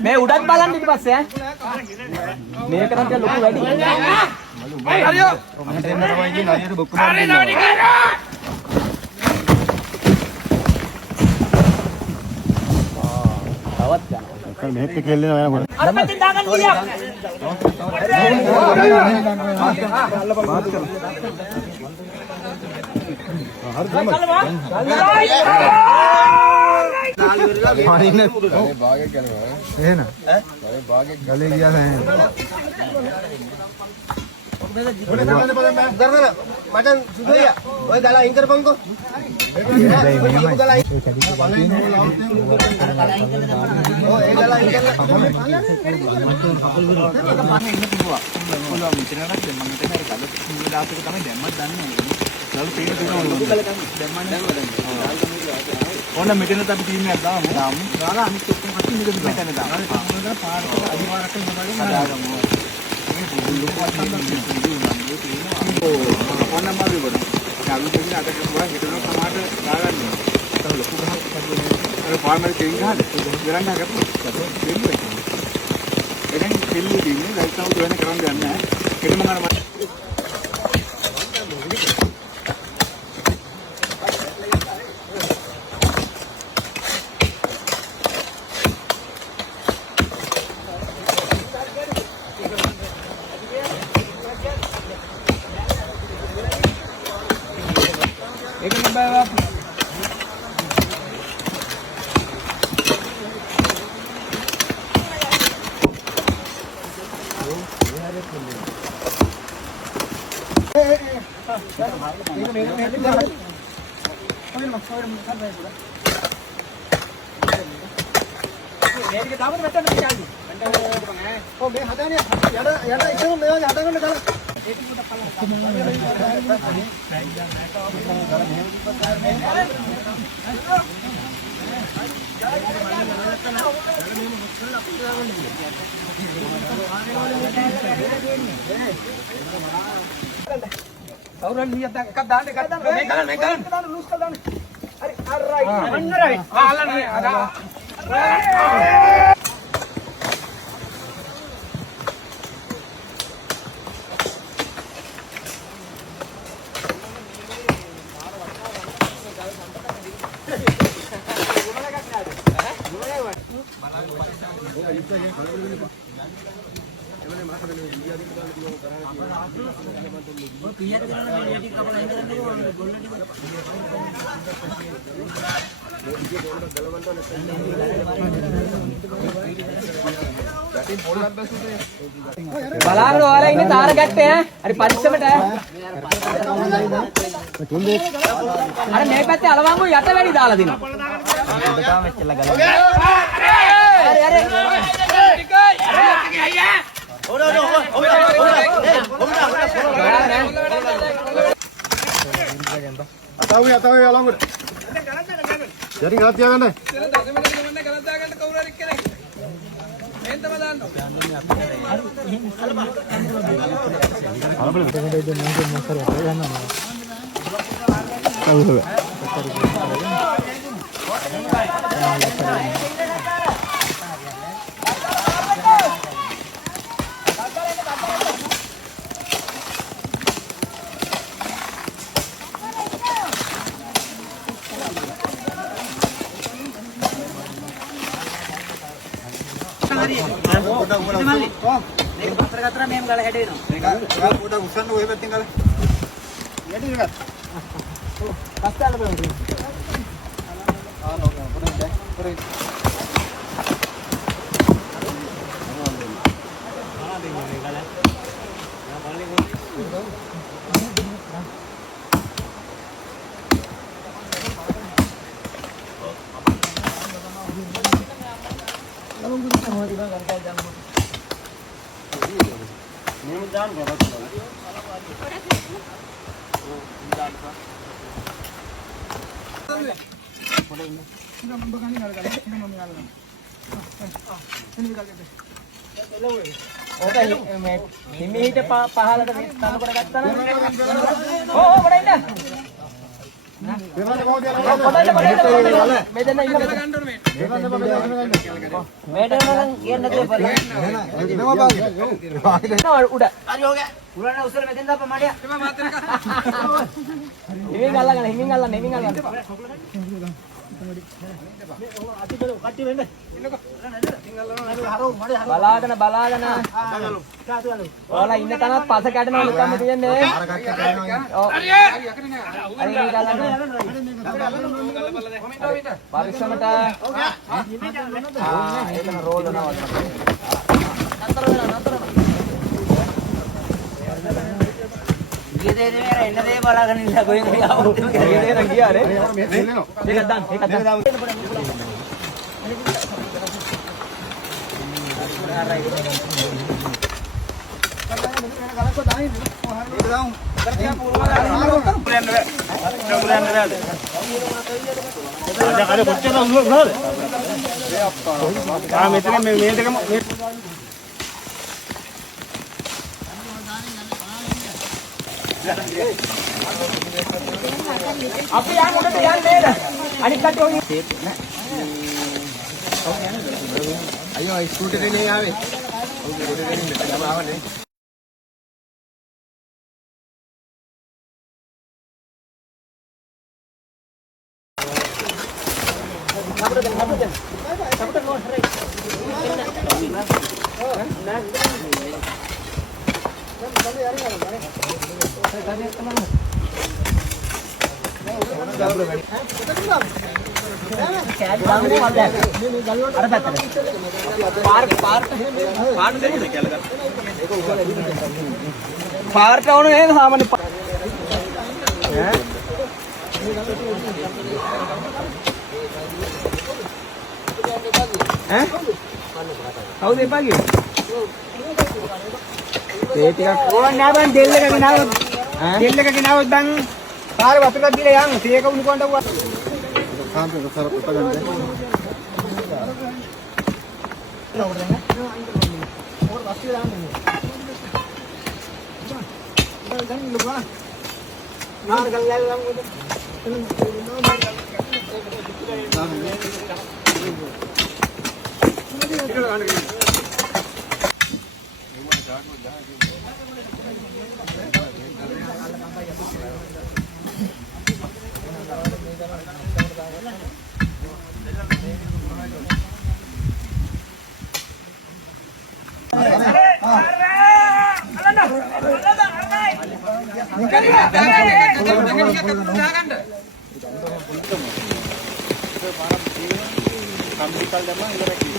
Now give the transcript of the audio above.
මේ උඩත් බලන්න ඊට පස්සේ ඈ මේක නම් ලොකු වැඩි හරියෝ මම දෙන්න තමයි කියන්නේ හරියට බොක්කම හරි නවනි කරා තවත් යනවා මේක කෙල්ලෙන වෙනකොට අර පැත්තෙන් දාගන්න ගියා මචන් සුදය ඔය ගලා අයින් කරපන්කෝ ඕන මෙතන අපි ටීම් එකක් දාමු දාලා අනිත් ඔක්කොම කට්ටිය මෙතන දාමු පාරට අනිවාර්යයෙන්ම හදාගමු ඕන නම්බර් එක බලන්න අපි දෙන්න අද කරනවා හිතන සමාට දාගන්න ඕන ලොකු ගහක් අර ෆාර්මර් කෙලින් ගහද ගරන්න හදපු එරන් කෙල්ලි දින්නේ ලයිට් අවුට් වෙන කරන් යන්නේ නැහැ කෙලිම ගන්න අවුරන් නියත එකක් දාන්න එකක් දාන්න මේ ගන්න ලූස් කරලා දාන්න හරි රයිට් අන්න රයිට් අල්ලන්න බලාගෙන ඔයාලා ඉන්නේ තාර ගැට්ටේ ඈ හරි පරිස්සමට ඈ අර මේ පැත්තේ අලවංගු යට වැඩි දාලා දිනවා උඩටම මෙච්චර ගලන හරි හරි අතාවේ අලංගුට යටි ගලක් තියාගන්න ගලක් දාගන්න කවුරු හරි කෙනෙක් මෙහෙන් තමයි දාන්න මේක පතර ගත්තා මෙහෙම ගල හැඩ වෙනවා. මේක පොඩක් උස්සන්න ඔය පැත්තෙන් ගල. යටි එකක්. ඔව්. පස්තාල බලන්න. නෝක පොඩක් දැන්. පොඩක්. ඕක මේ හිමීට පහලට තන කොට ගත්තා නම් ඕ බඩ ඉන්න මේ දෙන්න ඉන්න මේ දෙන්න නම් කියන්න නැතුව බලන්න උඩ හරි ඕක උරණ උසල මෙතෙන් දාපන් මඩියා හිමින් අල්ලගන්න හිමින් අල්ලන්න බලාගෙන ඔයාලා ඉන්න තැනත් පස කැඩෙනවා නිකම්ම තියන්නේ පරිස්සමට ඒකන රෝදනවා නතර ගියේ දේ එන්න දේ බලාගෙන ඉන්න කොහෙන්ද ආවොත් ගියේ දේ නම් ගියා රේ මේක දාන්න අපි යන්න උඩට යන්න නේද අනිත් කට්ටිය ඔය අයියෝ ස්කූටරේ නේ ආවේ. ඔව් ස්කූටරේ නේ මෙතනම ආවනේ. පාරට ඕන නේද සාමාන්‍ය ඈ කවුද එපා කිව්වේ ඒ ටිකක් ඕන නෑ බං දෙල් එක ගෙනාවොත් බං පාරේ වතුරක් දීලා යන්න තේක උණු කොණ්ඩ වුණා කාන්තේ සර පුත ගන්න. කම්පිටල් දැම්මම ඉවරයි.